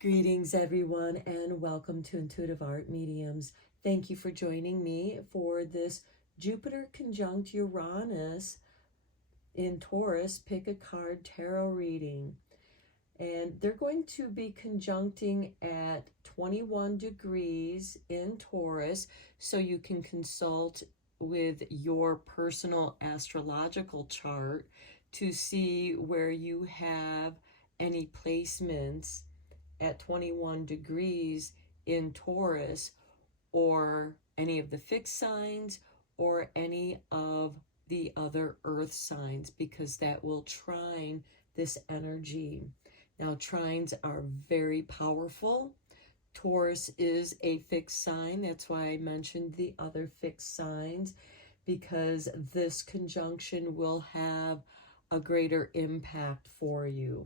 Greetings, everyone, and welcome to Intuitive Art Mediums. Thank you for joining me for this Jupiter conjunct Uranus in Taurus Pick a Card Tarot reading. And they're going to be conjuncting at 21 degrees in Taurus, so you can consult with your personal astrological chart to see where you have any placements at 21 degrees in Taurus, or any of the fixed signs, or any of the other earth signs, because that will trine this energy. Now, trines are very powerful. Taurus is a fixed sign. That's why I mentioned the other fixed signs, because this conjunction will have a greater impact for you.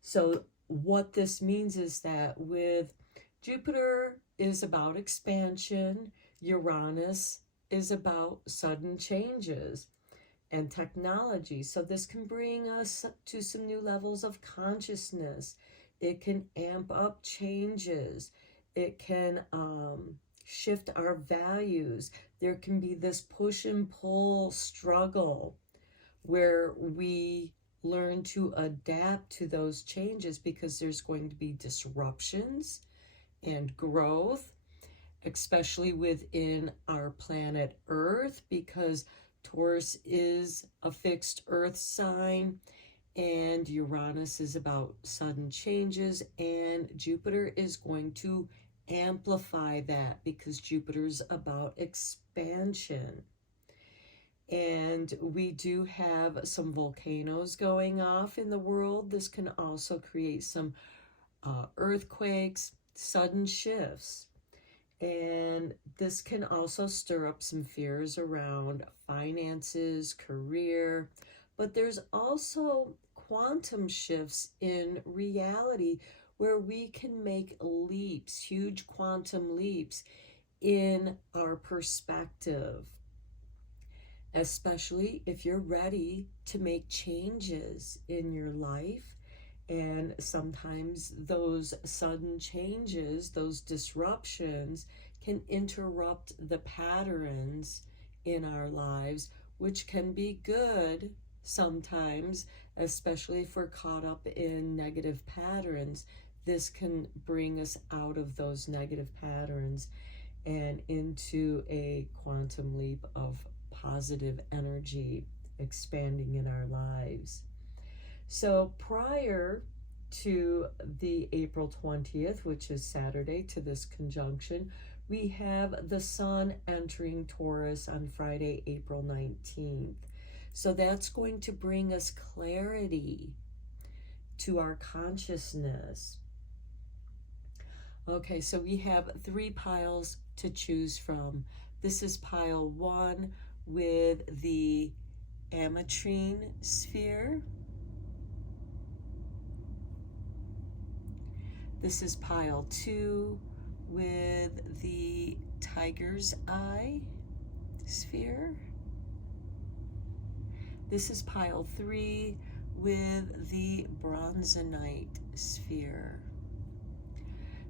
So what this means is that with Jupiter is about expansion, Uranus is about sudden changes and technology. So this can bring us to some new levels of consciousness. It can amp up changes. It can shift our values. There can be this push and pull struggle where we learn to adapt to those changes, because there's going to be disruptions and growth, especially within our planet Earth, because Taurus is a fixed earth sign and Uranus is about sudden changes, and Jupiter is going to amplify that because Jupiter's about expansion. And we do have some volcanoes going off in the world. This can also create some earthquakes, sudden shifts. And this can also stir up some fears around finances, career. But there's also quantum shifts in reality where we can make leaps, huge quantum leaps in our perspective, especially if you're ready to make changes in your life. And sometimes those sudden changes, those disruptions, can interrupt the patterns in our lives, which can be good sometimes, especially if we're caught up in negative patterns. This can bring us out of those negative patterns and into a quantum leap of positive energy expanding in our lives. So prior to the April 20th, which is Saturday, to this conjunction, we have the Sun entering Taurus on Friday, April 19th. So that's going to bring us clarity to our consciousness. Okay, so we have 3 piles to choose from. This is pile 1 with the ametrine sphere. This is pile 2 with the tiger's eye sphere. This is pile 3 with the bronzonite sphere.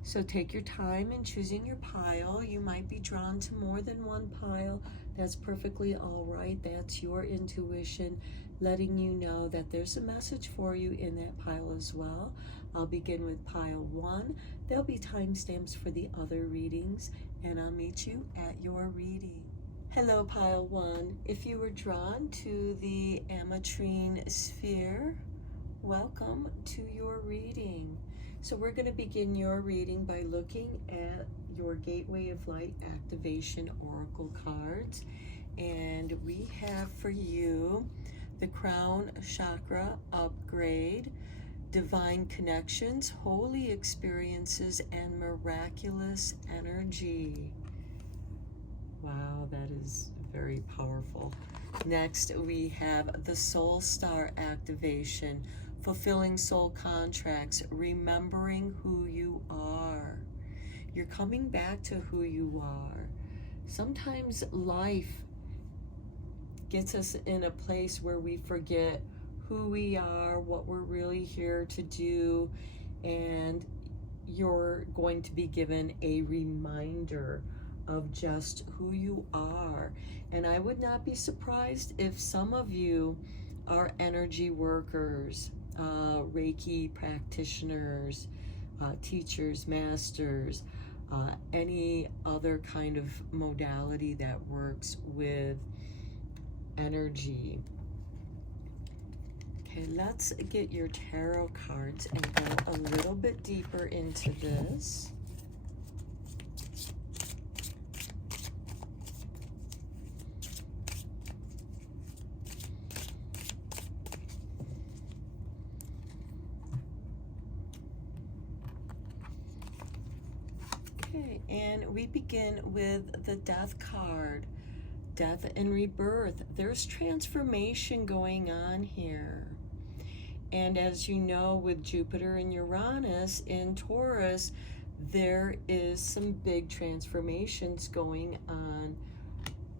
So take your time in choosing your pile. You might be drawn to more than one pile. That's perfectly all right. That's your intuition letting you know that there's a message for you in that pile as well. I'll begin with pile 1. There'll be timestamps for the other readings, and I'll meet you at your reading. Hello, pile 1. If you were drawn to the ametrine sphere, welcome to your reading. So we're going to begin your reading by looking at your Gateway of Light Activation Oracle cards. And we have for you the Crown Chakra Upgrade, Divine Connections, Holy Experiences, and Miraculous Energy. Wow, that is very powerful. Next, we have the Soul Star Activation, Fulfilling Soul Contracts, Remembering Who You Are. You're coming back to who you are. Sometimes life gets us in a place where we forget who we are, what we're really here to do, and you're going to be given a reminder of just who you are. And I would not be surprised if some of you are energy workers, Reiki practitioners, teachers, masters, any other kind of modality that works with energy. Okay, let's get your tarot cards and go a little bit deeper into this. Okay, and we begin with the Death card. Death and rebirth. There's transformation going on here. And as you know, with Jupiter and Uranus in Taurus, there is some big transformations going on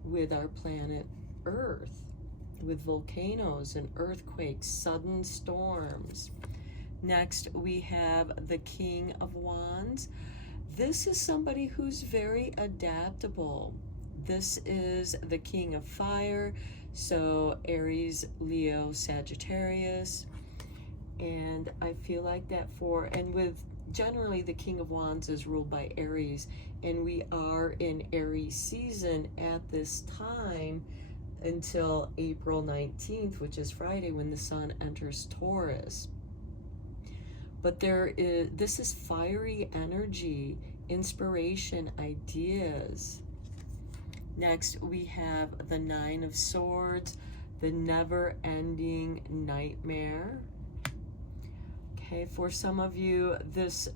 with our planet Earth, with volcanoes and earthquakes, sudden storms. Next, we have the King of Wands. This is somebody who's very adaptable. This is the King of Fire, so Aries, Leo, Sagittarius. And I feel like that and with generally the King of Wands is ruled by Aries, and we are in Aries season at this time until April 19th, which is Friday, when the Sun enters Taurus. But this is fiery energy, inspiration, ideas. Next, we have the Nine of Swords, the never-ending nightmare. Okay, for some of you, this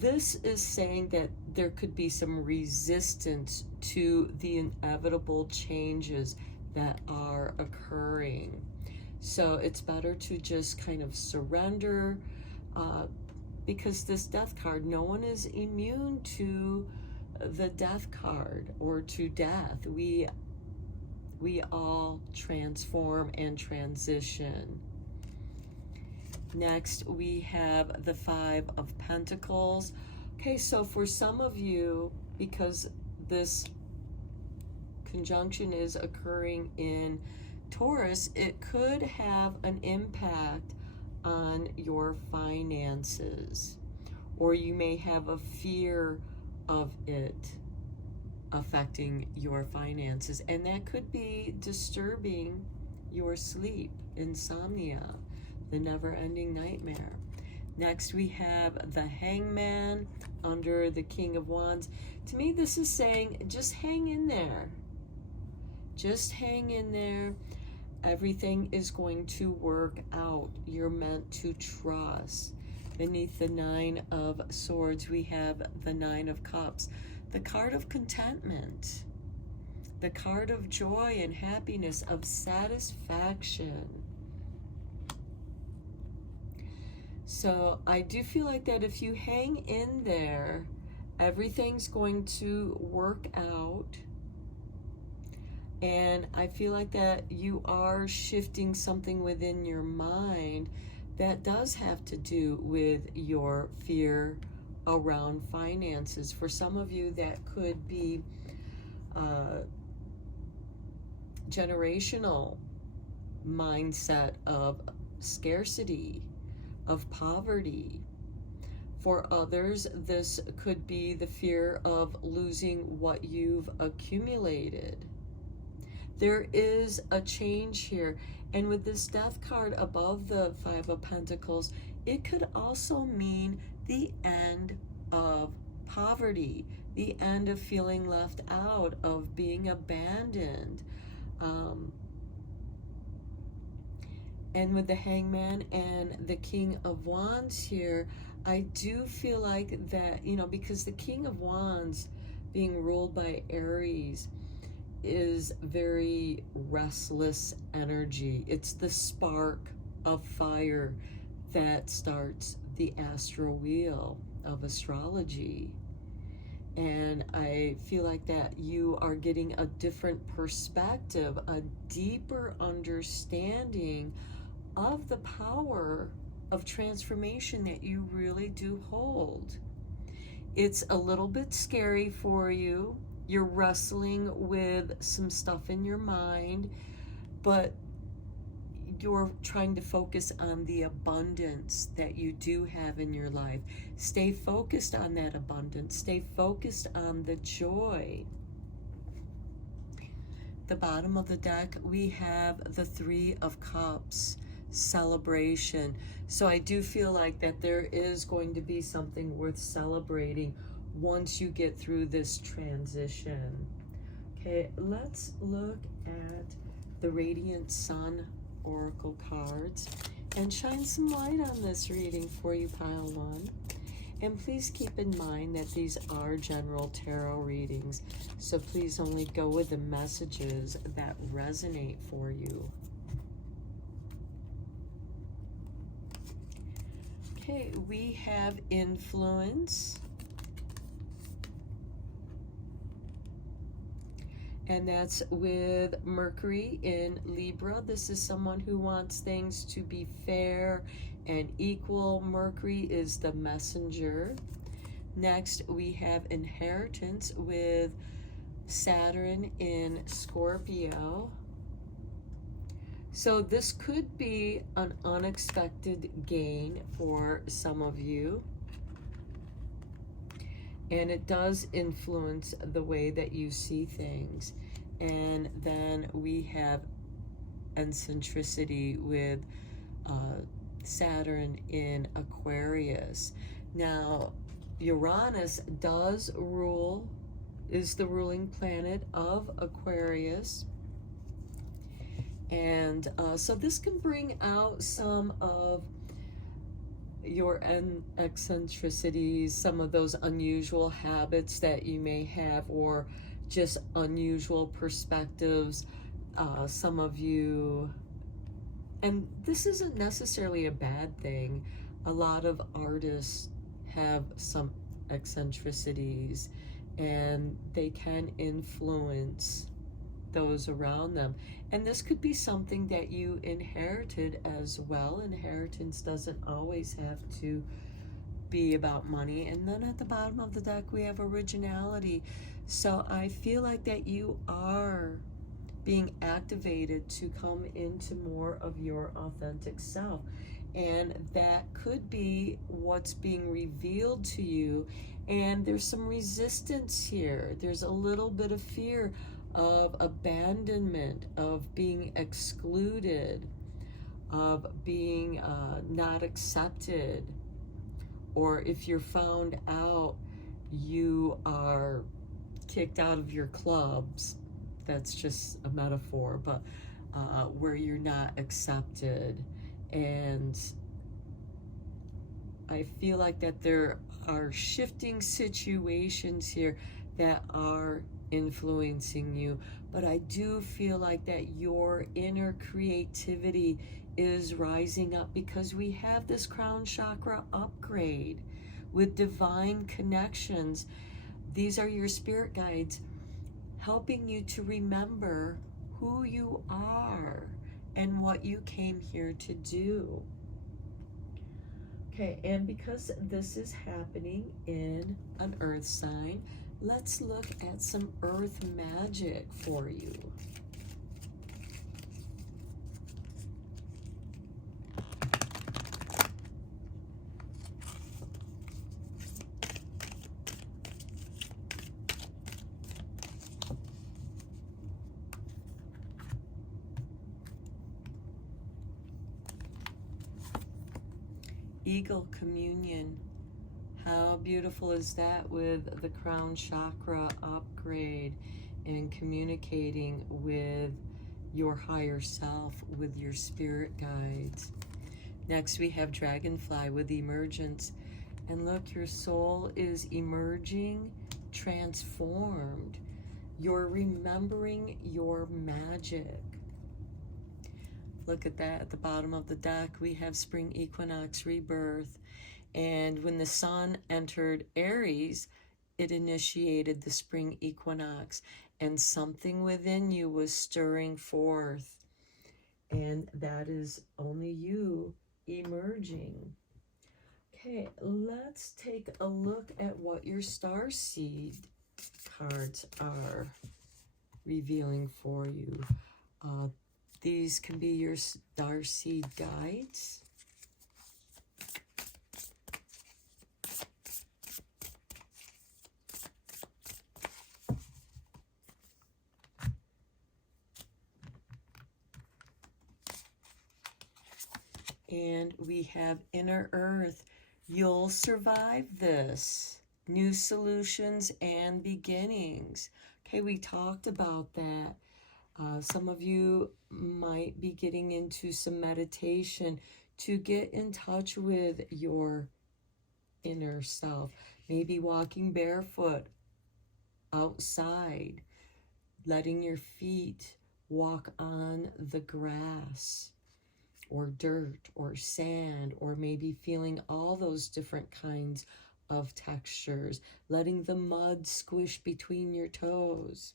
is saying that there could be some resistance to the inevitable changes that are occurring. So it's better to just kind of surrender, because this Death card, no one is immune to the Death card or to death. We all transform and transition. Next, we have the Five of Pentacles. Okay, so for some of you, because this conjunction is occurring in Taurus, it could have an impact on your finances, or you may have a fear of it affecting your finances, and that could be disturbing your sleep, insomnia, the never-ending nightmare. Next, we have the Hangman under the King of Wands. To me, this is saying, just hang in there. Just hang in there. Everything is going to work out. You're meant to trust. Beneath the Nine of Swords, we have the Nine of Cups, the card of contentment, the card of joy and happiness, of satisfaction. So I do feel like that if you hang in there, everything's going to work out. And I feel like that you are shifting something within your mind that does have to do with your fear around finances. For some of you, that could be generational mindset of scarcity, of poverty. For others, this could be the fear of losing what you've accumulated. There is a change here. And with this Death card above the Five of Pentacles, it could also mean the end of poverty, the end of feeling left out, of being abandoned. And with the Hangman and the King of Wands here, I do feel like that, because the King of Wands being ruled by Aries is very restless energy. It's the spark of fire that starts the astral wheel of astrology. And I feel like that you are getting a different perspective, a deeper understanding of the power of transformation that you really do hold. It's a little bit scary for you. You're wrestling with some stuff in your mind, but you're trying to focus on the abundance that you do have in your life. Stay focused on that abundance. Stay focused on the joy. The bottom of the deck, we have the Three of Cups, celebration. So I do feel like that there is going to be something worth celebrating once you get through this transition. Okay, let's look at the Radiant Sun Oracle cards and shine some light on this reading for you, pile one. And please keep in mind that these are general tarot readings, so please only go with the messages that resonate for you. Okay, we have influence. And that's with Mercury in Libra. This is someone who wants things to be fair and equal. Mercury is the messenger. Next, we have inheritance with Saturn in Scorpio. So this could be an unexpected gain for some of you. And it does influence the way that you see things. And then we have eccentricity with Saturn in Aquarius. Now, Uranus is the ruling planet of Aquarius. And so this can bring out some of your eccentricities, some of those unusual habits that you may have, or just unusual perspectives. Some of you, and this isn't necessarily a bad thing, a lot of artists have some eccentricities and they can influence those around them. And this could be something that you inherited as well. Inheritance doesn't always have to be about money. And then at the bottom of the deck, we have originality. So I feel like that you are being activated to come into more of your authentic self. And that could be what's being revealed to you. And there's some resistance here. There's a little bit of fear of abandonment, of being excluded, of being not accepted. Or if you're found out, you are kicked out of your clubs. That's just a metaphor, but where you're not accepted. And I feel like that there are shifting situations here that are influencing you, but I do feel like that your inner creativity is rising up because we have this crown chakra upgrade with divine connections. These are your spirit guides helping you to remember who you are and what you came here to do. Okay, and because this is happening in an earth sign, let's look at some earth magic for you. Eagle communion. How beautiful is that with the crown chakra upgrade and communicating with your higher self, with your spirit guides. Next we have dragonfly with emergence. And look, your soul is emerging, transformed. You're remembering your magic. Look at that at the bottom of the deck. We have spring equinox rebirth. And when the sun entered Aries, it initiated the spring equinox. And something within you was stirring forth. And that is only you emerging. Okay, let's take a look at what your starseed cards are revealing for you. These can be your starseed guides. And we have Inner Earth. You'll survive this. New solutions and beginnings. Okay, we talked about that. Some of you might be getting into some meditation to get in touch with your inner self. Maybe walking barefoot outside, letting your feet walk on the grass or dirt or sand, or maybe feeling all those different kinds of textures, letting the mud squish between your toes.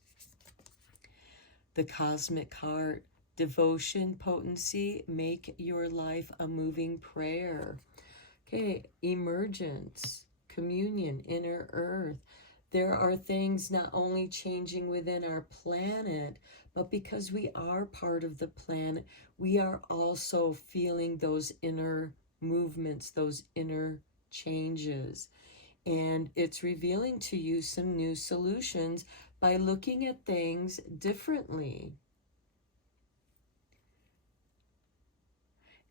The cosmic heart, devotion, potency, make your life a moving prayer. Okay, emergence, communion, inner earth. There are things not only changing within our planet, but because we are part of the planet, we are also feeling those inner movements, those inner changes. And it's revealing to you some new solutions by looking at things differently.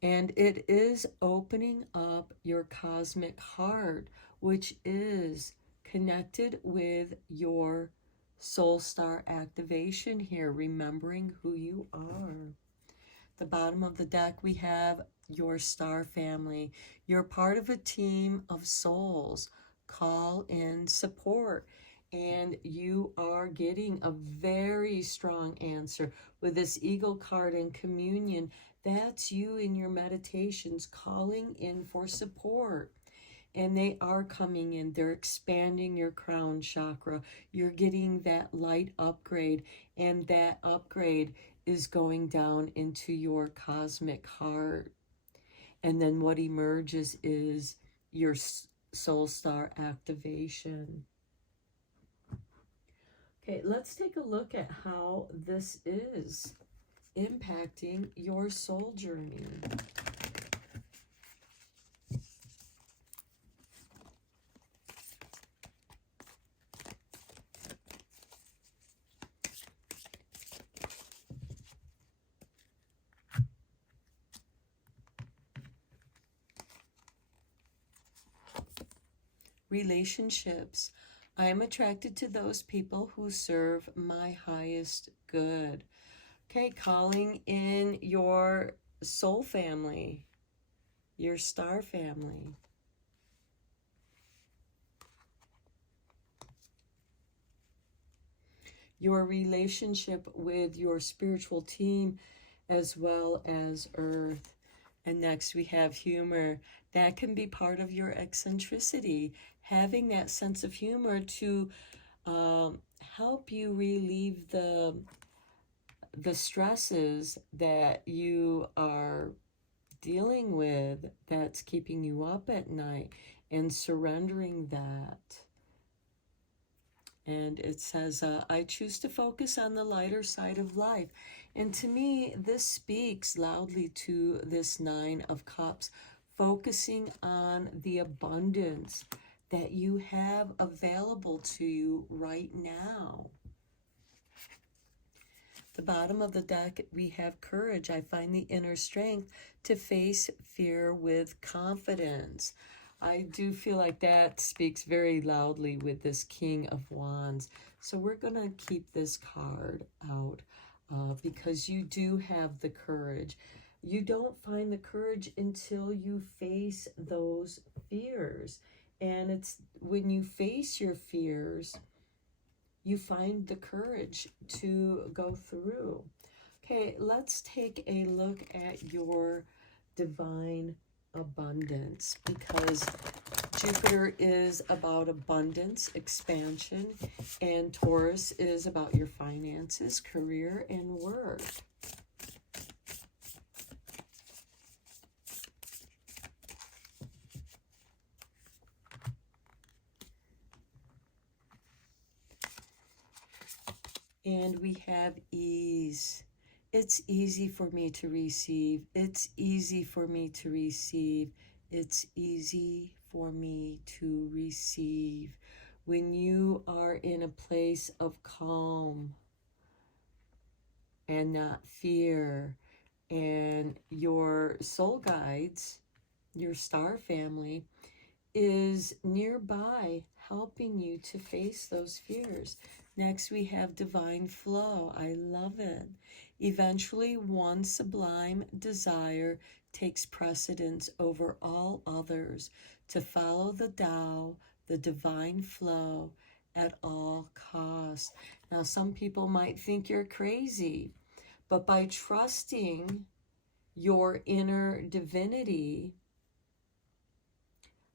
And it is opening up your cosmic heart, which is connected with your soul star activation here, remembering who you are. The bottom of the deck, we have your star family. You're part of a team of souls. Call in support. And you are getting a very strong answer with this Eagle card and communion. That's you in your meditations calling in for support. And they are coming in. They're expanding your crown chakra. You're getting that light upgrade. And that upgrade is going down into your cosmic heart. And then what emerges is your soul star activation. Okay, let's take a look at how this is impacting your soul journey. Relationships. I am attracted to those people who serve my highest good. Okay, calling in your soul family, your star family. Your relationship with your spiritual team as well as Earth. And next we have humor. That can be part of your eccentricity, having that sense of humor to help you relieve the stresses that you are dealing with that's keeping you up at night, and surrendering that. And it says, I choose to focus on the lighter side of life. And to me, this speaks loudly to this Nine of Cups, focusing on the abundance that you have available to you right now. The bottom of the deck, we have courage. I find the inner strength to face fear with confidence. I do feel like that speaks very loudly with this King of Wands. So we're going to keep this card out because you do have the courage. You don't find the courage until you face those fears. And it's when you face your fears, you find the courage to go through. Okay, let's take a look at your divine abundance, because Jupiter is about abundance, expansion, and Taurus is about your finances, career, and work. And we have ease. It's easy for me to receive. It's easy for me to receive. It's easy for me to receive. When you are in a place of calm and not fear, and your soul guides, your star family, is nearby helping you to face those fears. Next, we have divine flow. I love it. Eventually, one sublime desire takes precedence over all others to follow the Tao, the divine flow, at all costs. Now, some people might think you're crazy, but by trusting your inner divinity,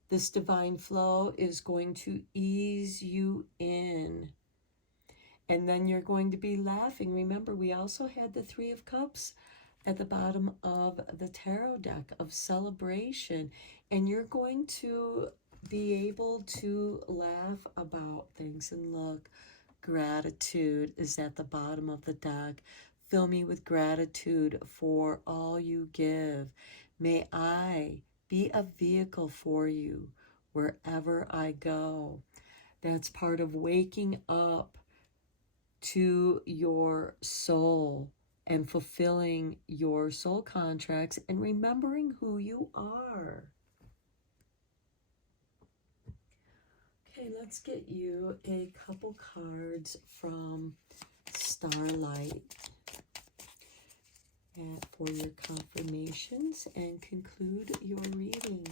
this divine flow is going to ease you in. And then you're going to be laughing. Remember, we also had the Three of Cups at the bottom of the tarot deck of celebration. And you're going to be able to laugh about things. And look, gratitude is at the bottom of the deck. Fill me with gratitude for all you give. May I be a vehicle for you wherever I go. That's part of waking up to your soul and fulfilling your soul contracts and remembering who you are. Okay, let's get you a couple cards from Starlight for your confirmations and conclude your reading.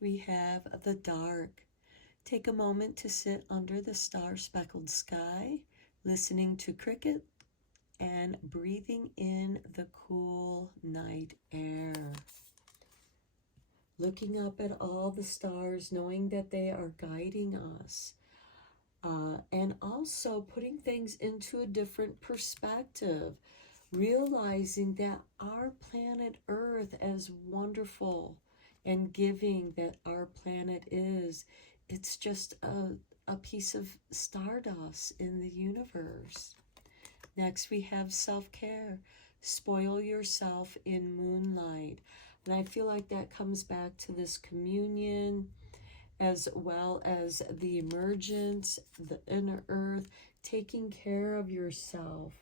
We have the dark. Take a moment to sit under the star-speckled sky, listening to cricket and breathing in the cool night air. Looking up at all the stars, knowing that they are guiding us. And also putting things into a different perspective. Realizing that our planet Earth, as wonderful and giving that our planet is, it's just a piece of stardust in the universe. Next, we have self-care. Spoil yourself in moonlight. And I feel like that comes back to this communion, as well as the emergence, the inner earth, taking care of yourself,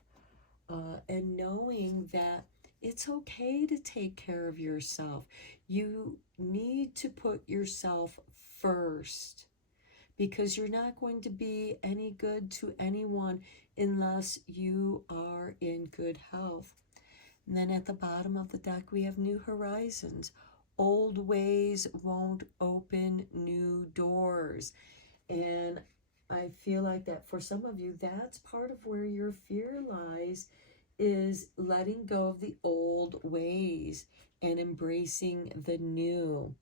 and knowing that it's okay to take care of yourself. You need to put yourself first, because you're not going to be any good to anyone unless you are in good health. And then at the bottom of the deck, we have new horizons. Old ways won't open new doors. And I feel like that for some of you, that's part of where your fear lies, is letting go of the old ways and embracing the new.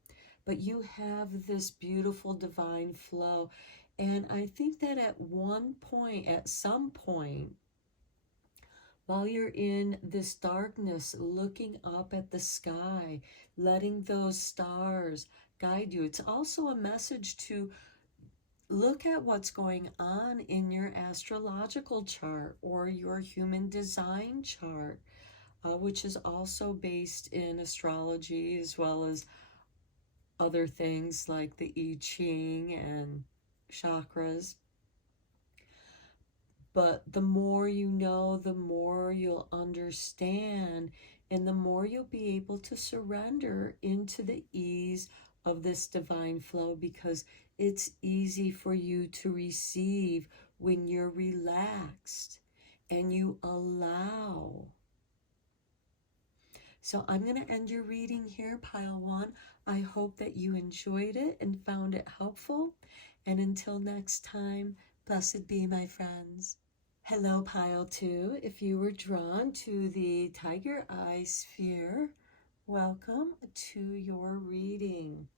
But you have this beautiful divine flow. And I think that at some point, while you're in this darkness, looking up at the sky, letting those stars guide you, it's also a message to look at what's going on in your astrological chart or your human design chart, which is also based in astrology, as well as other things like the I Ching and chakras. But the more you know, the more you'll understand, and the more you'll be able to surrender into the ease of this divine flow, because it's easy for you to receive when you're relaxed and you allow. So I'm going to end your reading here, Pile 1. I hope that you enjoyed it and found it helpful. And until next time, blessed be, my friends. Hello, Pile 2. If you were drawn to the Tiger Eye sphere, welcome to your reading.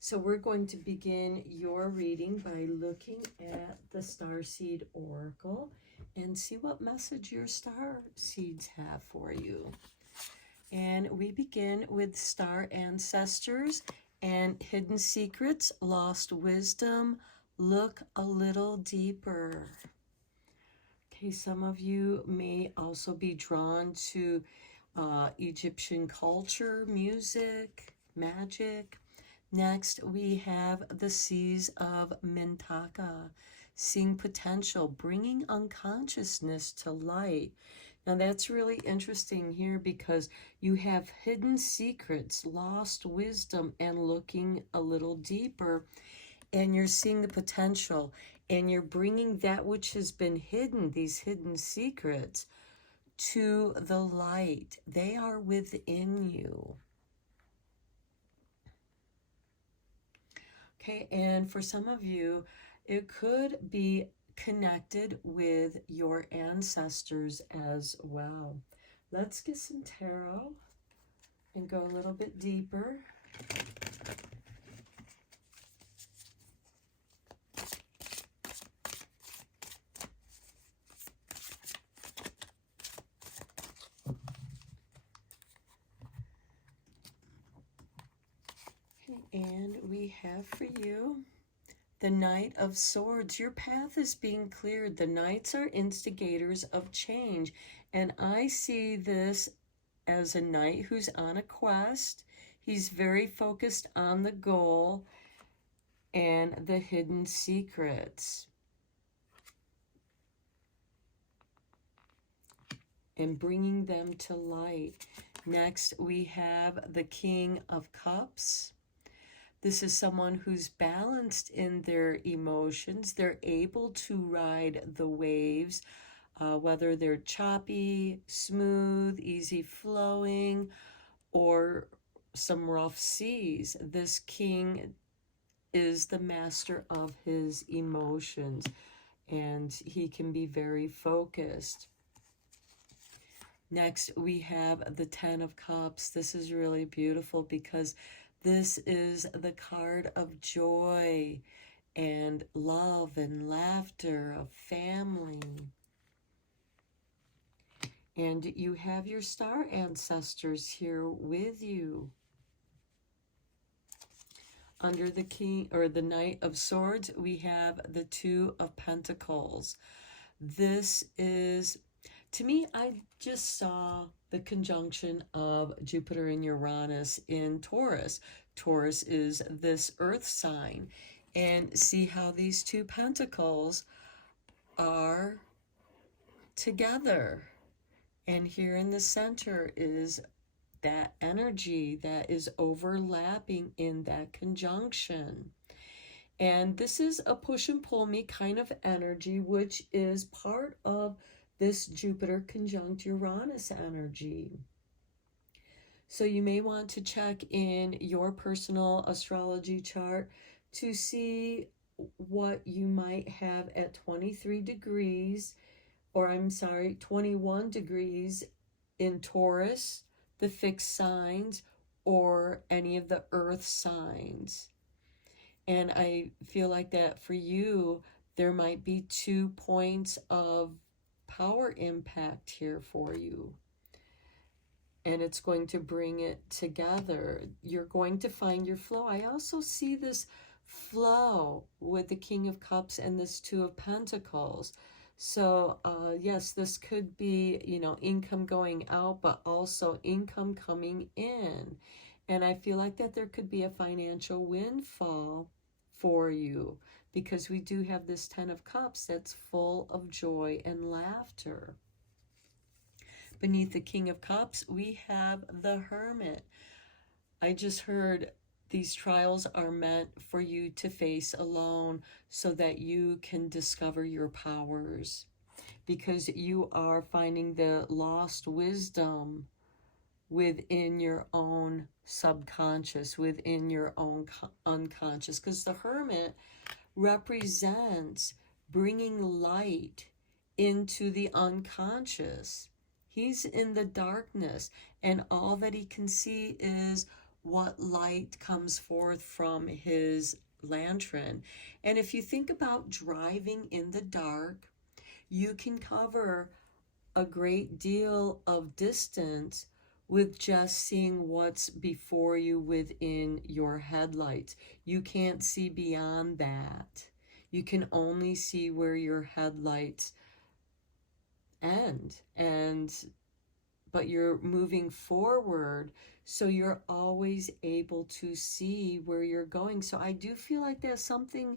So we're going to begin your reading by looking at the Starseed Oracle and see what message your star seeds have for you. And we begin with star ancestors and hidden secrets, lost wisdom. Look a little deeper. Okay, some of you may also be drawn to Egyptian culture, music, magic. Next, we have the seas of Mintaka, seeing potential, bringing unconsciousness to light. Now that's really interesting here because you have hidden secrets, lost wisdom, and looking a little deeper, and you're seeing the potential, and you're bringing that which has been hidden, these hidden secrets, to the light. They are within you. Okay, and for some of you, it could be connected with your ancestors as well. Let's get some tarot and go a little bit deeper. And we have for you the Knight of Swords. Your path is being cleared. The Knights are instigators of change. And I see this as a knight who's on a quest. He's very focused on the goal and the hidden secrets. And bringing them to light. Next, we have the King of Cups. This is someone who's balanced in their emotions. They're able to ride the waves, whether they're choppy, smooth, easy flowing, or some rough seas. This king is the master of his emotions, and he can be very focused. Next, we have the Ten of Cups. This is really beautiful because this is the card of joy and love and laughter, of family. And you have your star ancestors here with you. Under the King or the Knight of Swords, we have the Two of Pentacles. This is, to me, I just saw the conjunction of Jupiter and Uranus in Taurus. Taurus is this earth sign. And see how these two pentacles are together. And here in the center is that energy that is overlapping in that conjunction. And this is a push and pull me kind of energy, which is part of this Jupiter conjunct Uranus energy. So you may want to check in your personal astrology chart to see what you might have at 23 degrees, or 21 degrees in Taurus, the fixed signs, or any of the earth signs. And I feel like that for you, there might be 2 points of power impact here for you. And it's going to bring it together. You're going to find your flow. I also see this flow with the King of Cups and this Two of Pentacles. So yes, this could be, income going out, but also income coming in. And I feel like that there could be a financial windfall for you because we do have this Ten of Cups that's full of joy and laughter. Beneath the King of Cups, we have the Hermit. I just heard these trials are meant for you to face alone so that you can discover your powers, because you are finding the lost wisdom within your own subconscious, within your own unconscious, because the Hermit represents bringing light into the unconscious. He's in the darkness, and all that he can see is what light comes forth from his lantern. And if you think about driving in the dark, you can cover a great deal of distance with just seeing what's before you within your headlights. You can't see beyond that. You can only see where your headlights end, but you're moving forward, so you're always able to see where you're going. So I do feel like that's something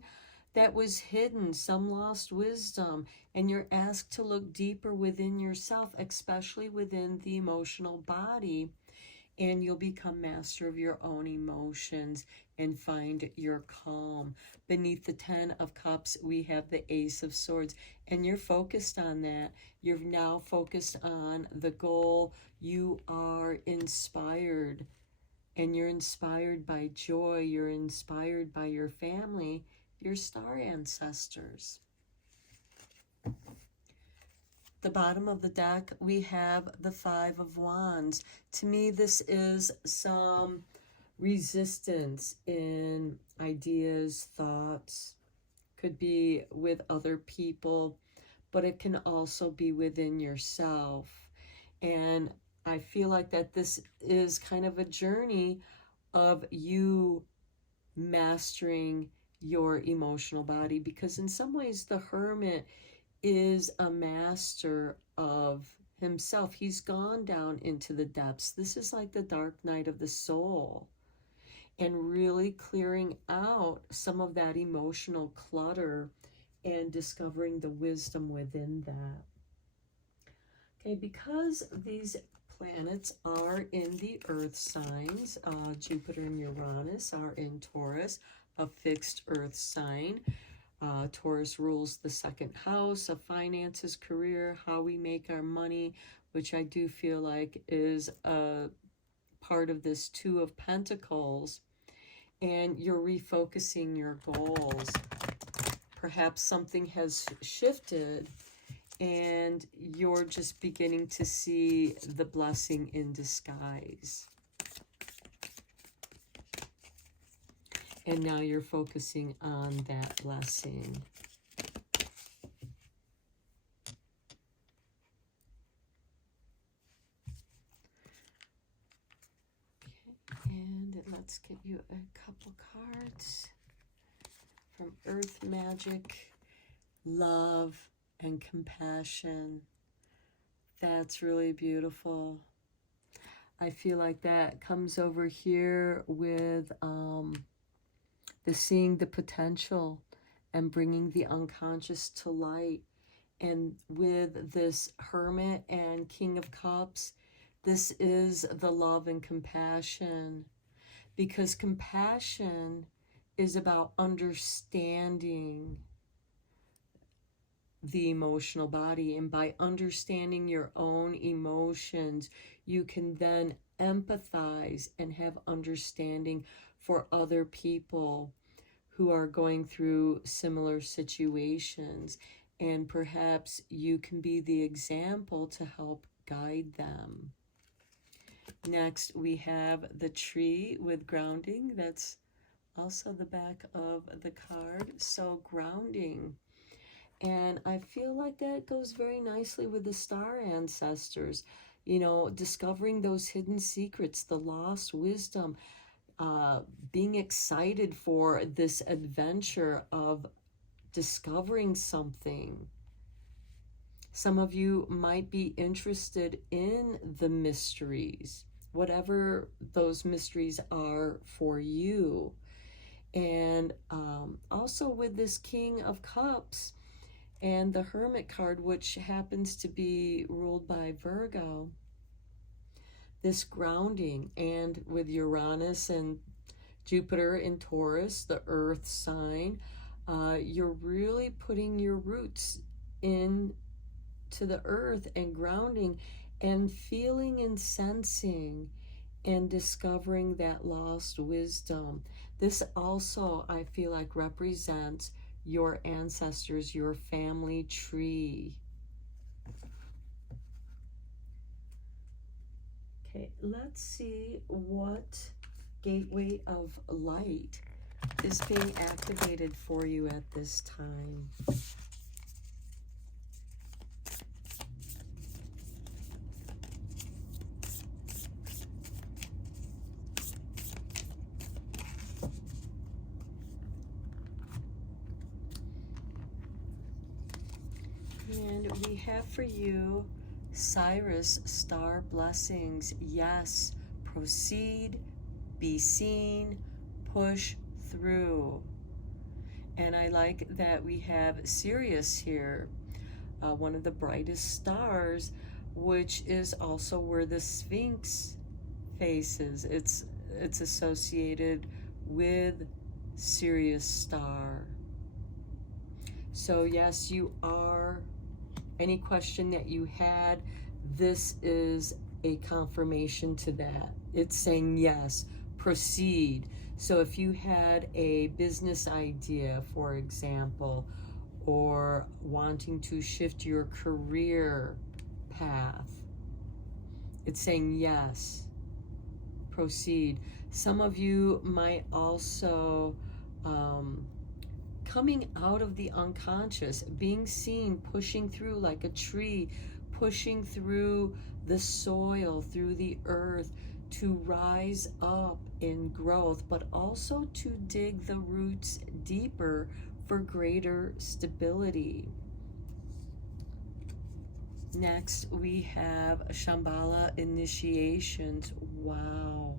that was hidden, some lost wisdom, and you're asked to look deeper within yourself, especially within the emotional body, and you'll become master of your own emotions and find your calm. Beneath the 10 of Cups, we have the Ace of Swords, and you're focused on that. You're now focused on the goal. You are inspired, and you're inspired by joy. You're inspired by your family, your star ancestors. The bottom of the deck, we have the Five of Wands. To me, this is some resistance in ideas, thoughts. Could be with other people, but it can also be within yourself. And I feel like that this is kind of a journey of you mastering your emotional body, because in some ways the Hermit is a master of himself. He's gone down into the depths. This is like the dark night of the soul, and really clearing out some of that emotional clutter and discovering the wisdom within that. Okay, because these planets are in the earth signs, Jupiter and Uranus are in Taurus, a fixed earth sign. Taurus rules the second house of finances, career, how we make our money, which I do feel like is a part of this Two of Pentacles. And you're refocusing your goals. Perhaps something has shifted and you're just beginning to see the blessing in disguise. And now you're focusing on that blessing. Okay, and let's give you a couple cards from Earth Magic. Love and compassion. That's really beautiful. I feel like that comes over here with the seeing the potential and bringing the unconscious to light. And with this Hermit and King of Cups, this is the love and compassion, because compassion is about understanding the emotional body, and by understanding your own emotions, you can then empathize and have understanding for other people who are going through similar situations, and perhaps you can be the example to help guide them. Next, we have the tree with grounding. That's also the back of the card. So grounding. And I feel like that goes very nicely with the star ancestors. You know, discovering those hidden secrets, the lost wisdom, being excited for this adventure of discovering something. Some of you might be interested in the mysteries, whatever those mysteries are for you. And also with this King of Cups and the Hermit card, which happens to be ruled by Virgo, this grounding, and with Uranus and Jupiter in Taurus, the earth sign, you're really putting your roots in to the earth and grounding and feeling and sensing and discovering that lost wisdom. This also, I feel like, represents your ancestors, your family tree. Okay, let's see what gateway of light is being activated for you at this time. And we have for you Cyrus star blessings. Yes, proceed, be seen, push through. And I like that we have Sirius here, one of the brightest stars, which is also where the Sphinx faces. It's associated with Sirius star. So yes, you are. Any question that you had, this is a confirmation to that. It's saying yes, proceed. So if you had a business idea, for example, or wanting to shift your career path, it's saying yes, proceed. Some of you might also coming out of the unconscious, being seen, pushing through like a tree, pushing through the soil, through the earth, to rise up in growth, but also to dig the roots deeper for greater stability. Next, we have Shambhala initiations. Wow.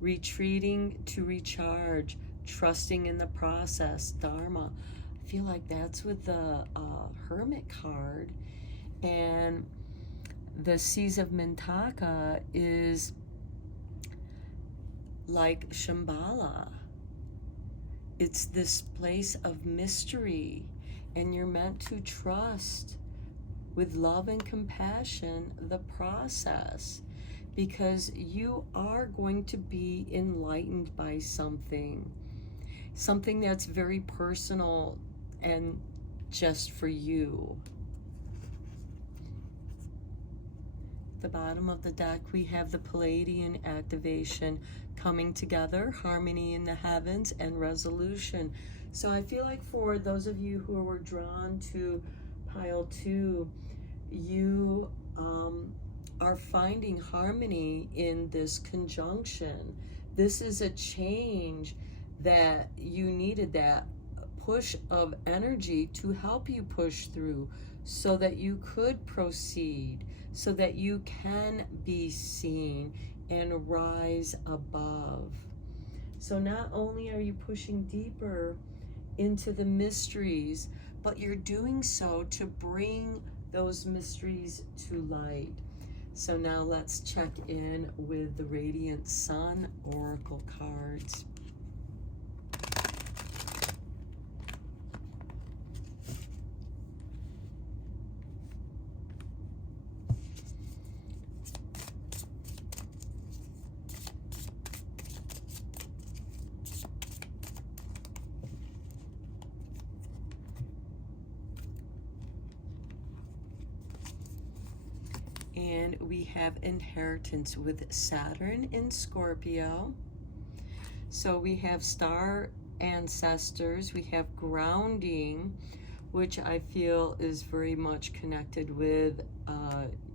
Retreating to recharge, trusting in the process, Dharma. I feel like that's with the Hermit card. And the Seas of Mintaka is like Shambhala. It's this place of mystery, and you're meant to trust with love and compassion the process, because you are going to be enlightened by something that's very personal and just for you. At the bottom of the deck, we have the Palladian activation, coming together, harmony in the heavens, and resolution. So I feel like for those of you who were drawn to pile 2, you are finding harmony in this conjunction. This is a change that you needed, that push of energy to help you push through so that you could proceed, so that you can be seen and rise above. So not only are you pushing deeper into the mysteries, but you're doing so to bring those mysteries to light. So now let's check in with the Radiant Sun Oracle cards. And we have inheritance with Saturn in Scorpio. So we have star ancestors, we have grounding, which I feel is very much connected with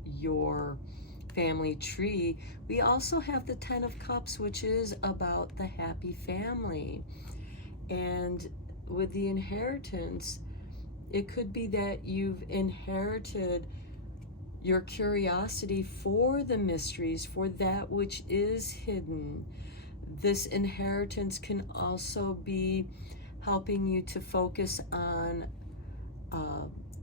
your family tree. We also have the 10 of Cups, which is about the happy family. And with the inheritance, it could be that you've inherited your curiosity for the mysteries, for that which is hidden. This inheritance can also be helping you to focus on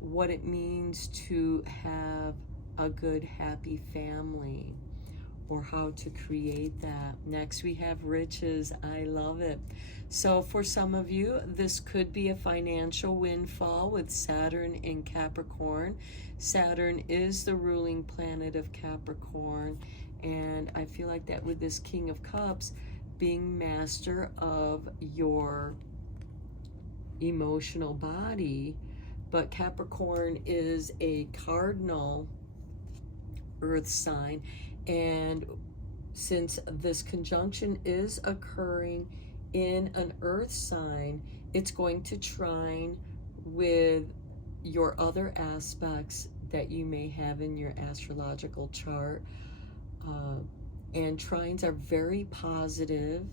what it means to have a good, happy family, or how to create that. Next, we have riches. I love it. So for some of you, this could be a financial windfall with Saturn in Capricorn. Saturn is the ruling planet of Capricorn, and I feel like that with this King of Cups, being master of your emotional body. But Capricorn is a cardinal earth sign, and since this conjunction is occurring in an earth sign, it's going to trine with your other aspects that you may have in your astrological chart. And trines are very positive.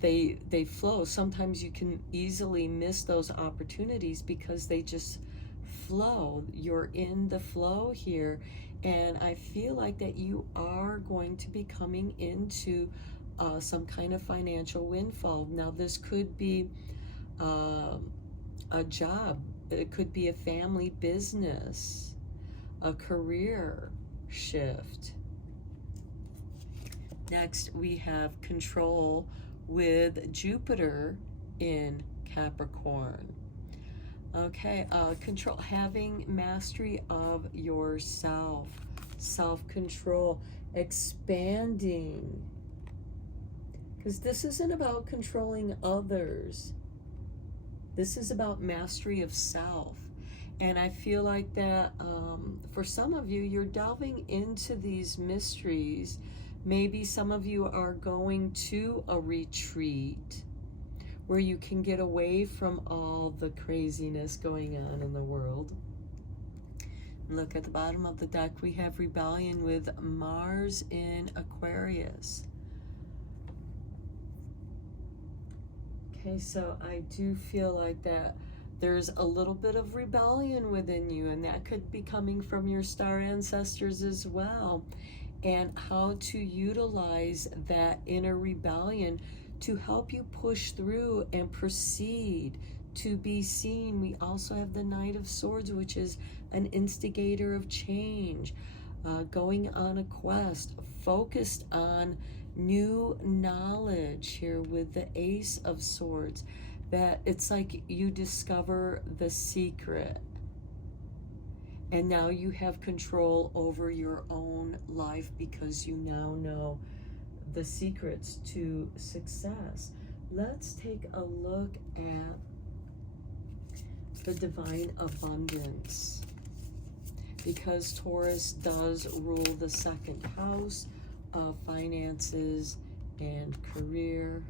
They flow. Sometimes you can easily miss those opportunities because they just flow. You're in the flow here, and I feel like that you are going to be coming into some kind of financial windfall. Now, this could be a job, it could be a family business, a career shift. Next, we have control with Jupiter in Capricorn. Okay, control, having mastery of yourself, self-control, expanding. Because this isn't about controlling others. This is about mastery of self. And I feel like that for some of you, you're delving into these mysteries. Maybe some of you are going to a retreat where you can get away from all the craziness going on in the world. Look at the bottom of the deck. We have rebellion with Mars in Aquarius. Okay, so I do feel like that there's a little bit of rebellion within you, and that could be coming from your star ancestors as well. And how to utilize that inner rebellion to help you push through and proceed to be seen. We also have the Knight of Swords, which is an instigator of change, going on a quest, focused on new knowledge here with the Ace of Swords, that it's like you discover the secret and now you have control over your own life because you now know the secrets to success. Let's take a look at the divine abundance, because Taurus does rule the second house of finances and career.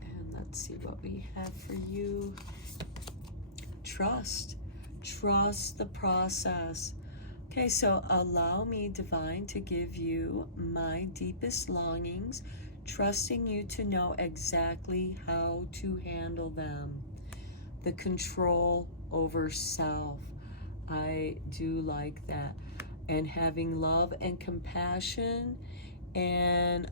And let's see what we have for you. Trust the process. Okay, so allow me, divine, to give you my deepest longings, trusting you to know exactly how to handle them. The control over self, I do like that. And having love and compassion, and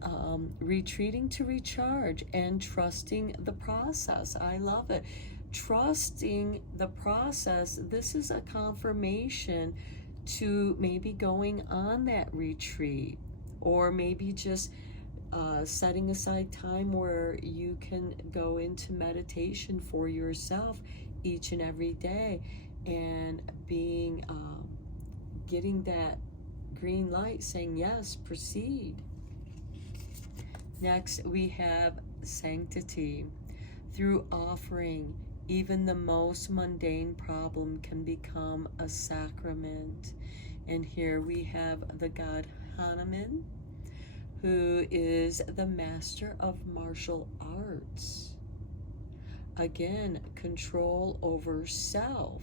retreating to recharge, and trusting the process. I love it. Trusting the process. This is a confirmation to maybe going on that retreat, or maybe just setting aside time where you can go into meditation for yourself each and every day, and being getting that green light saying yes, proceed. Next, we have sanctity. Through offering, even the most mundane problem can become a sacrament. And here we have the god Hanuman, who is the master of martial arts. Again, control over self,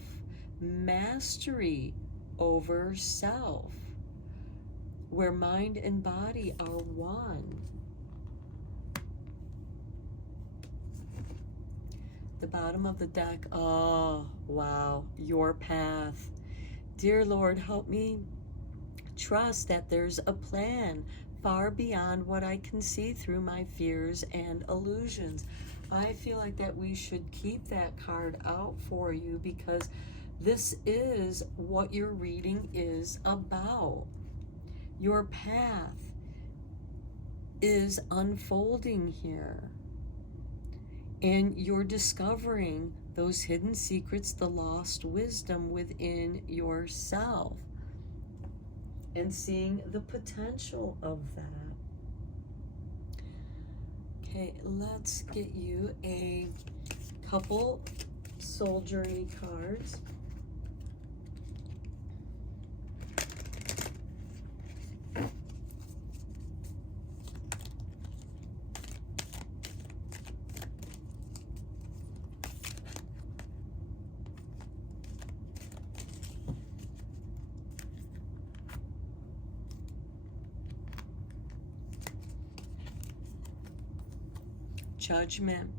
mastery over self, where mind and body are one. The bottom of the deck, oh, wow, your path. Dear Lord, help me trust that there's a plan far beyond what I can see through my fears and illusions. I feel like that we should keep that card out for you, because this is what your reading is about. Your path is unfolding here, and you're discovering those hidden secrets, the lost wisdom within yourself, and seeing the potential of that. Okay, let's get you a couple soldiery cards. Judgment.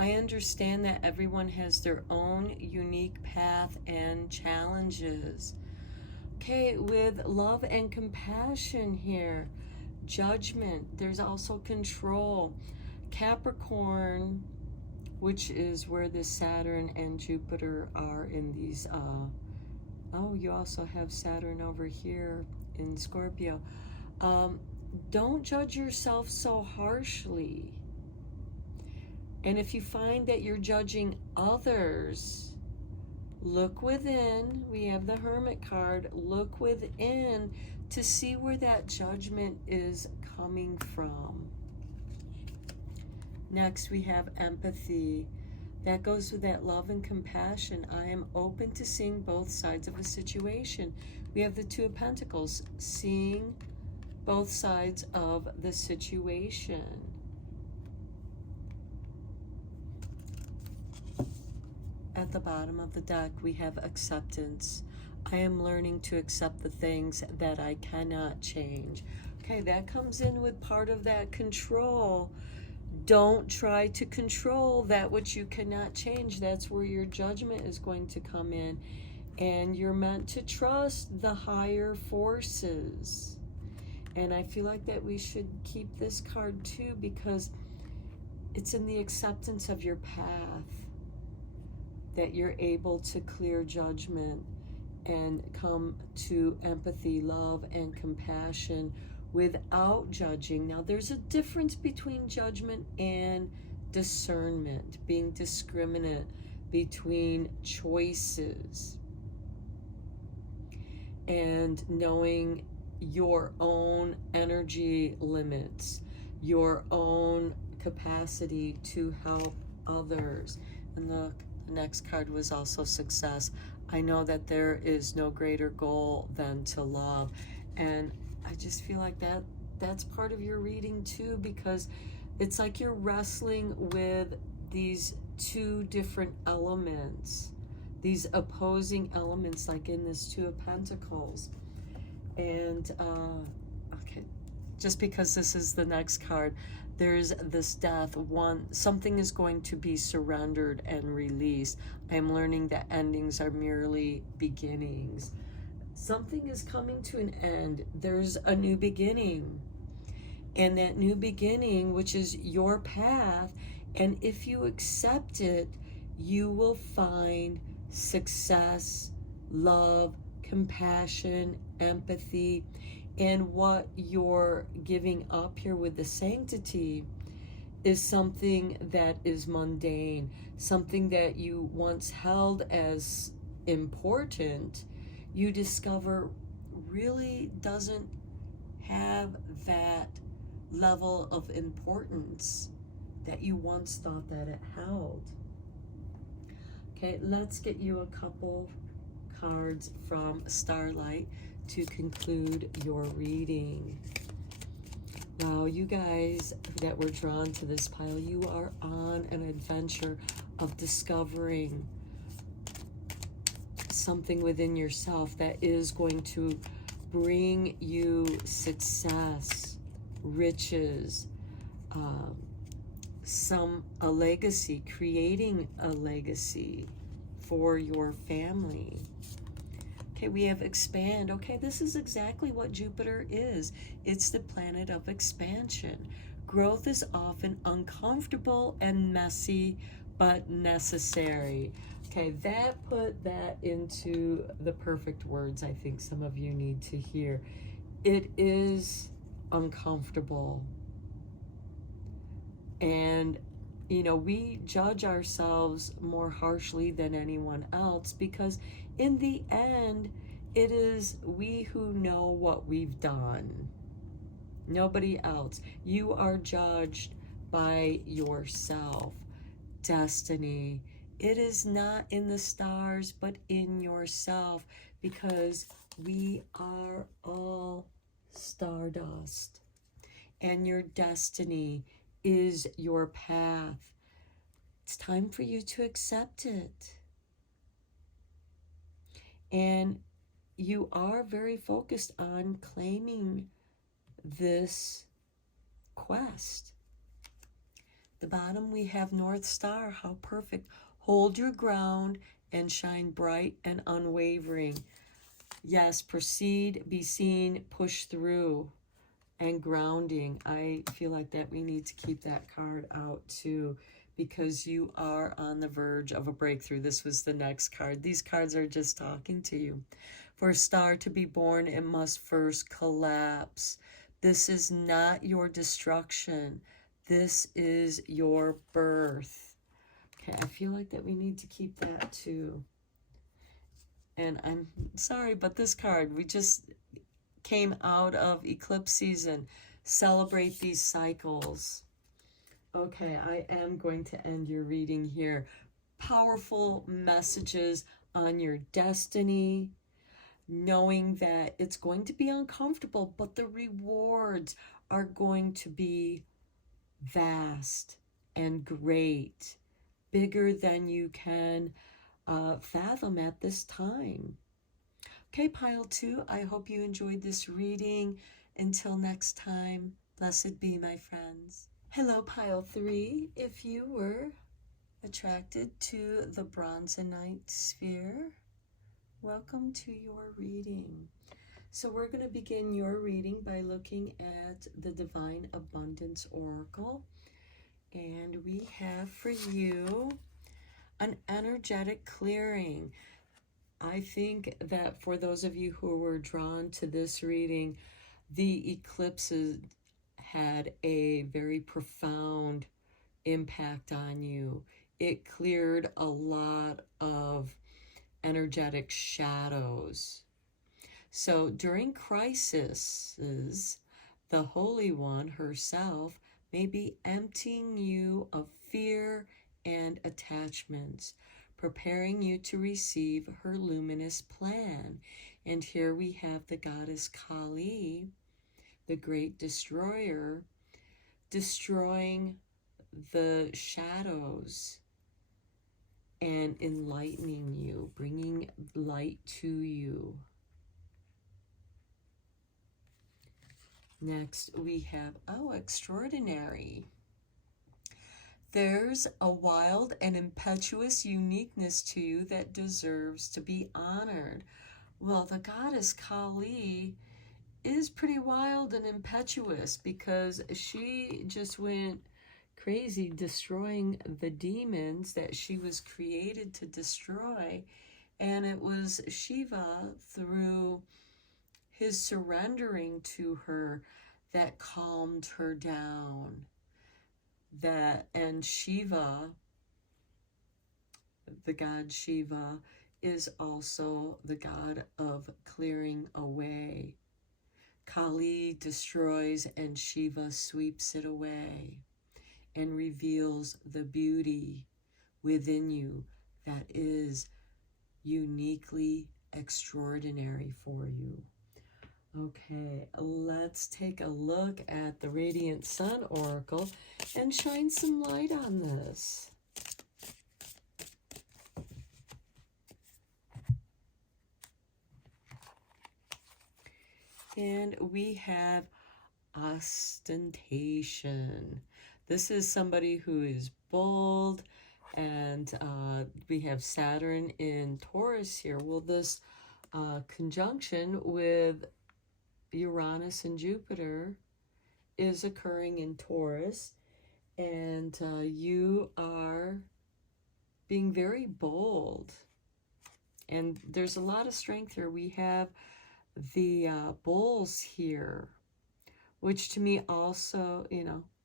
I understand that everyone has their own unique path and challenges. Okay, with love and compassion here, judgment, there's also control. Capricorn, which is where the Saturn and Jupiter are in these, oh, you also have Saturn over here in Scorpio. Don't judge yourself so harshly. And if you find that you're judging others, look within. We have the Hermit card. Look within to see where that judgment is coming from. Next, we have empathy. That goes with that love and compassion. I am open to seeing both sides of a situation. We have the Two of Pentacles, seeing both sides of the situation. At the bottom of the deck, we have acceptance. I am learning to accept the things that I cannot change. Okay, that comes in with part of that control. Don't try to control that which you cannot change. That's where your judgment is going to come in. And you're meant to trust the higher forces. And I feel like that we should keep this card too, because it's in the acceptance of your path that you're able to clear judgment and come to empathy, love, and compassion without judging. Now, there's a difference between judgment and discernment, being discriminate between choices and knowing your own energy limits, your own capacity to help others. And the next card was also success. I know that there is no greater goal than to love. And I just feel like that's part of your reading too, because it's like you're wrestling with these two different elements, these opposing elements, like in this Two of Pentacles. And okay, just because this is the next card, there's this death. Something is going to be surrendered and released. I'm learning that endings are merely beginnings. Something is coming to an end. There's a new beginning. And that new beginning, which is your path, and if you accept it, you will find success, love, compassion, empathy. And what you're giving up here with the sanctity is something that is mundane, something that you once held as important, you discover really doesn't have that level of importance that you once thought that it held. Okay, let's get you a couple cards from Starlight to conclude your reading. Wow, you guys that were drawn to this pile, you are on an adventure of discovering something within yourself that is going to bring you success, riches, a legacy, creating a legacy for your family. Okay, we have expand. Okay, this is exactly what Jupiter is. It's the planet of expansion. Growth is often uncomfortable and messy, but necessary. Okay, that put that into the perfect words I think some of you need to hear. It is uncomfortable. And, you know, we judge ourselves more harshly than anyone else because in the end, it is we who know what we've done. Nobody else. You are judged by yourself. Destiny. It is not in the stars, but in yourself, because we are all stardust. And your destiny is your path. It's time for you to accept it. And you are very focused on claiming this quest. The bottom we have North Star. How perfect. Hold your ground and shine bright and unwavering. Yes, proceed, be seen, push through, and grounding. I feel like that we need to keep that card out too, because you are on the verge of a breakthrough. This was the next card. These cards are just talking to you. For a star to be born, it must first collapse. This is not your destruction. This is your birth. Okay, I feel like that we need to keep that too. And I'm sorry, but this card, we just came out of eclipse season. Celebrate these cycles. Okay, I am going to end your reading here. Powerful messages on your destiny, knowing that it's going to be uncomfortable, but the rewards are going to be vast and great, bigger than you can fathom at this time. Okay, Pile 2, I hope you enjoyed this reading. Until next time, blessed be, my friends. Hello, Pile 3. If you were attracted to the Bronzonite sphere, welcome to your reading. So we're going to begin your reading by looking at the Divine Abundance Oracle. And we have for you an energetic clearing. I think that for those of you who were drawn to this reading, the eclipses had a very profound impact on you. It cleared a lot of energetic shadows. So during crises, the Holy One herself may be emptying you of fear and attachments, preparing you to receive her luminous plan. And here we have the goddess Kali, the great destroyer, destroying the shadows and enlightening you, bringing light to you. Next, we have, oh, extraordinary. There's a wild and impetuous uniqueness to you that deserves to be honored. Well, the goddess Kali is pretty wild and impetuous because she just went crazy destroying the demons that she was created to destroy. And it was Shiva, through his surrendering to her, that calmed her down. And Shiva, the god Shiva, is also the god of clearing away. Kali destroys and Shiva sweeps it away and reveals the beauty within you that is uniquely extraordinary for you. Okay, let's take a look at the Radiant Sun Oracle and shine some light on this. And we have ostentation. This is somebody who is bold, and we have Saturn in Taurus here. Well, this conjunction with Uranus and Jupiter is occurring in Taurus, and you are being very bold, and there's a lot of strength here. We have the bulls here, which to me also,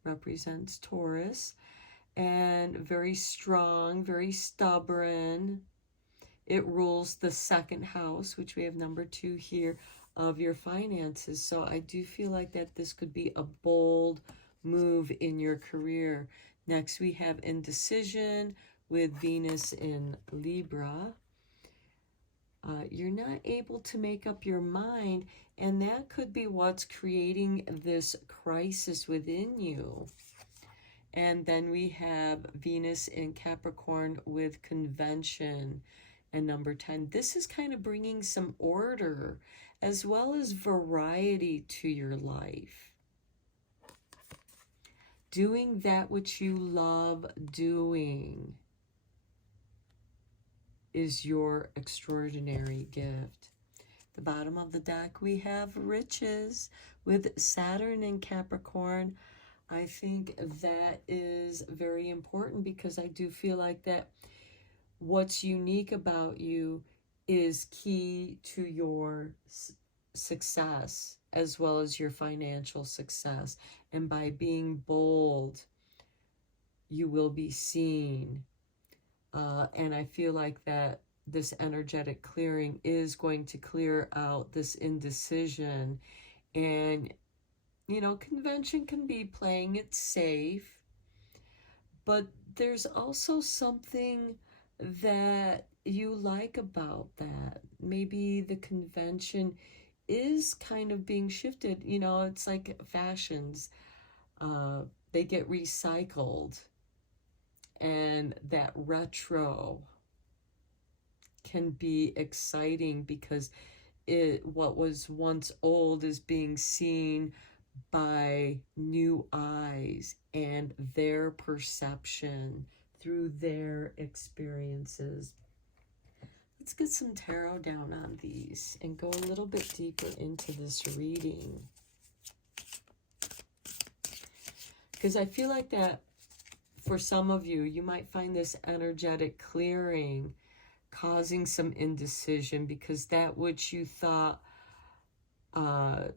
represents Taurus, and very strong, very stubborn. It rules the second house, which we have number 2 here, of your finances. So I do feel like that this could be a bold move in your career. Next, we have indecision with Venus in Libra. You're not able to make up your mind, and that could be what's creating this crisis within you. And then we have Venus in Capricorn with convention and number 10. This is kind of bringing some order as well as variety to your life. Doing that which you love doing is your extraordinary gift. The bottom of the deck, we have riches with Saturn in Capricorn. I think that is very important because I do feel like that what's unique about you is key to your success as well as your financial success. And by being bold, you will be seen. And I feel like that this energetic clearing is going to clear out this indecision. And, you know, convention can be playing it safe, but there's also something that you like about that. Maybe the convention is kind of being shifted. You know, it's like fashions. They get recycled. And that retro can be exciting because what was once old is being seen by new eyes and their perception through their experiences. Let's get some tarot down on these and go a little bit deeper into this reading. Because I feel like that for some of you, you might find this energetic clearing causing some indecision because that which you thought no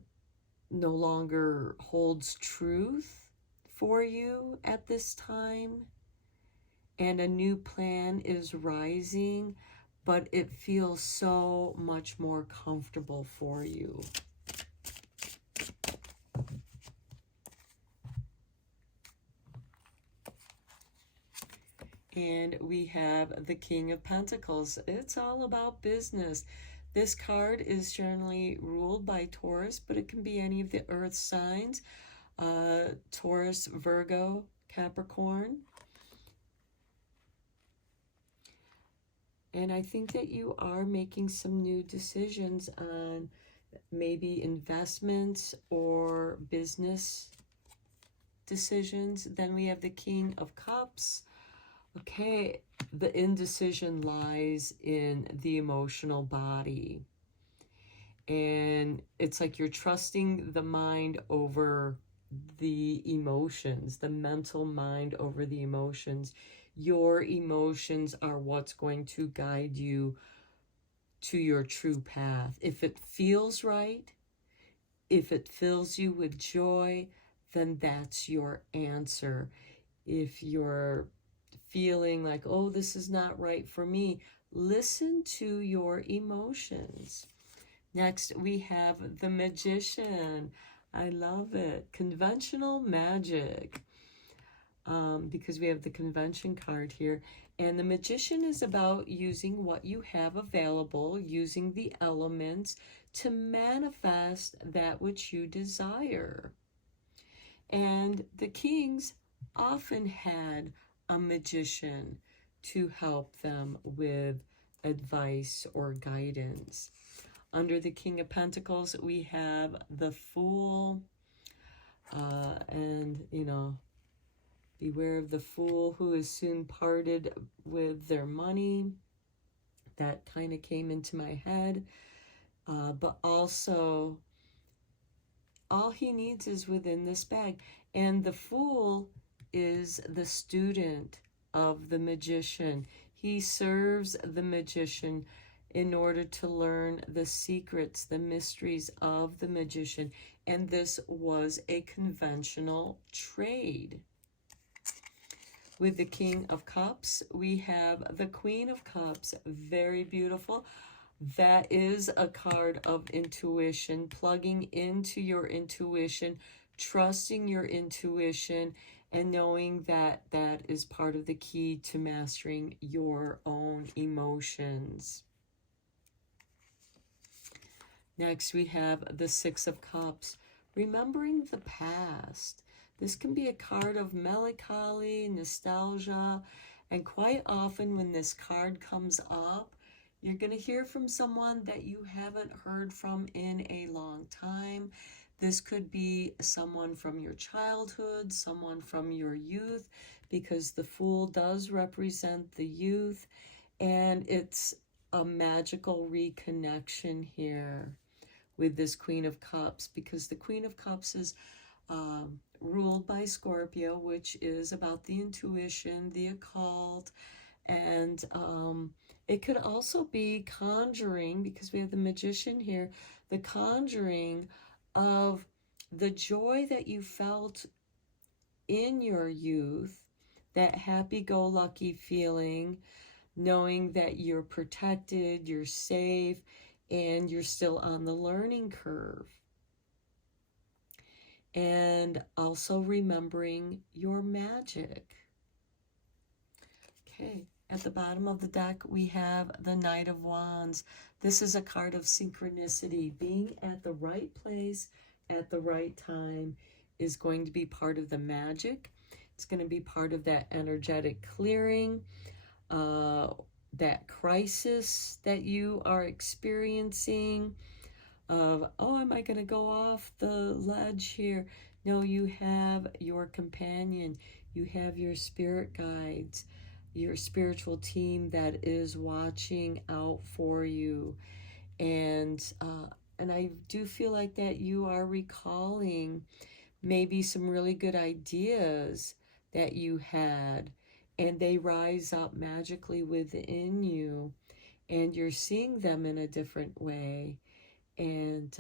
longer holds truth for you at this time. And a new plan is rising, but it feels so much more comfortable for you. And we have the King of Pentacles. It's all about business. This card is generally ruled by Taurus, but it can be any of the earth signs. Taurus, Virgo, Capricorn. And I think that you are making some new decisions on maybe investments or business decisions. Then we have the King of Cups. Okay, the indecision lies in the emotional body. And it's like you're trusting the mind over the emotions, the mental mind over the emotions. Your emotions are what's going to guide you to your true path. If it feels right, if it fills you with joy, then that's your answer. If you're feeling like, oh, this is not right for me, listen to your emotions. Next, we have the Magician. I love it. Conventional magic. Because we have the convention card here. And the Magician is about using what you have available, using the elements to manifest that which you desire. And the kings often had a magician to help them with advice or guidance. Under the King of Pentacles, we have the Fool. And, you know, beware of the fool who is soon parted with their money. That kind of came into my head. But also, all he needs is within this bag. And the Fool is the student of the magician. He serves the magician in order to learn the secrets, the mysteries of the magician. And this was a conventional trade. With the King of Cups, we have the Queen of Cups. Very beautiful. That is a card of intuition, plugging into your intuition, trusting your intuition, and knowing that that is part of the key to mastering your own emotions. Next, we have the Six of Cups, remembering the past. This can be a card of melancholy, nostalgia, and quite often when this card comes up, you're going to hear from someone that you haven't heard from in a long time. This could be someone from your childhood, someone from your youth, because the Fool does represent the youth, and it's a magical reconnection here with this Queen of Cups, because the Queen of Cups is ruled by Scorpio, which is about the intuition, the occult, and it could also be conjuring, because we have the Magician here, the conjuring of the joy that you felt in your youth, that happy-go-lucky feeling, knowing that you're protected, you're safe, and you're still on the learning curve. And also remembering your magic. Okay, at the bottom of the deck, we have the Knight of Wands. This is a card of synchronicity. Being at the right place at the right time is going to be part of the magic. It's going to be part of that energetic clearing, that crisis that you are experiencing of, oh, am I going to go off the ledge here? No, you have your companion. You have your spirit guides, your spiritual team that is watching out for you. And I do feel like that you are recalling maybe some really good ideas that you had, and they rise up magically within you, and you're seeing them in a different way, and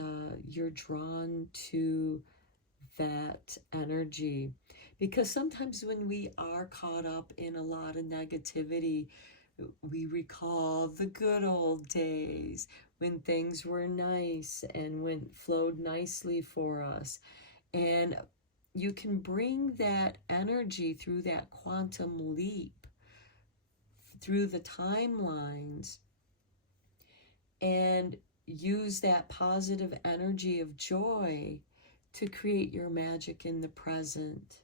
you're drawn to that energy. Because sometimes when we are caught up in a lot of negativity, we recall the good old days when things were nice and flowed nicely for us. And you can bring that energy through that quantum leap, through the timelines, and use that positive energy of joy to create your magic in the present.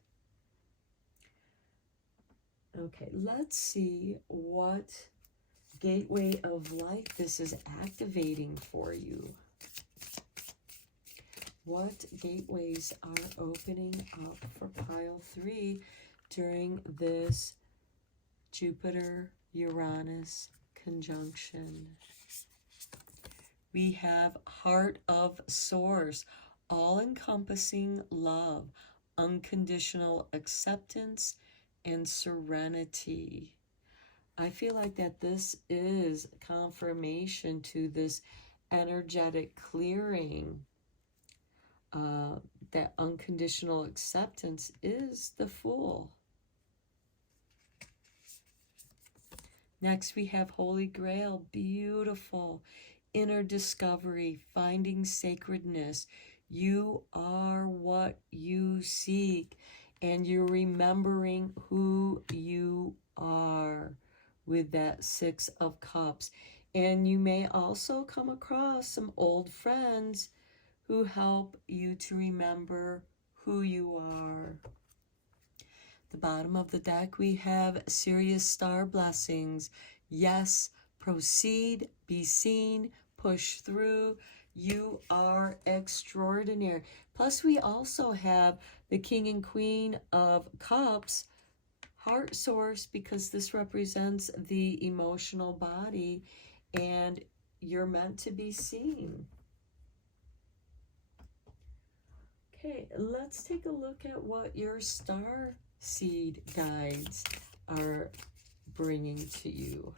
Okay, let's see what gateway of light this is activating for you. What gateways are opening up for pile 3 during this Jupiter-Uranus conjunction? We have Heart of Source, all-encompassing love, unconditional acceptance, and serenity. I feel like that this is confirmation to this energetic clearing. That unconditional acceptance is the Fool. Next we have Holy Grail, beautiful. Inner discovery, finding sacredness. You are what you seek, and you're remembering who you are with that 6 of Cups. And you may also come across some old friends who help you to remember who you are. The bottom of the deck, we have Sirius Star Blessings. Yes, proceed, be seen, push through. You are extraordinary. Plus, we also have the King and Queen of Cups, Heart Source, because this represents the emotional body, and you're meant to be seen. Okay, let's take a look at what your star seed guides are bringing to you.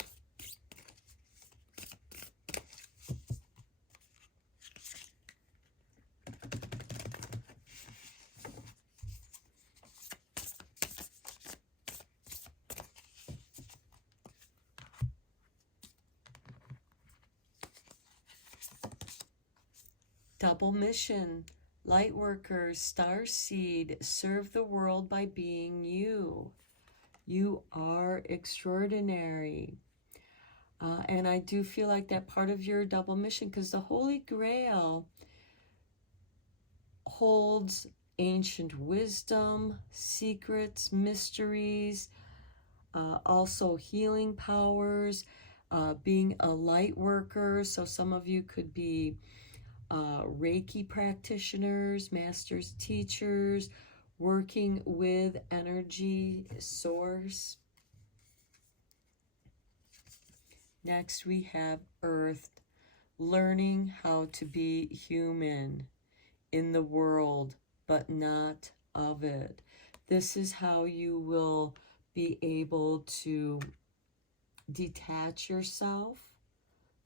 Double mission. Light workers, star seed, serve the world by being you. You are extraordinary. And I do feel like that part of your double mission, because the Holy Grail holds ancient wisdom, secrets, mysteries, also healing powers, being a light worker. So some of you could be Reiki practitioners, masters, teachers, working with energy source. Next we have Earth, learning how to be human in the world, but not of it. This is how you will be able to detach yourself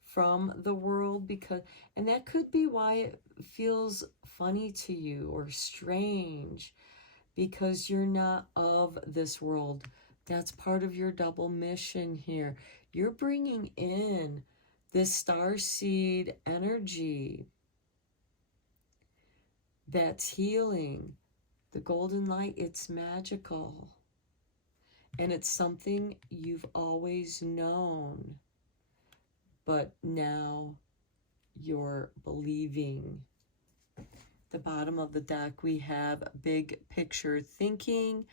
from the world, because, and that could be why it feels funny to you or strange, because you're not of this world. That's part of your double mission here. You're bringing in this starseed energy that's healing. The golden light, it's magical. And it's something you've always known, but now you're believing. The bottom of the deck, we have big picture thinking,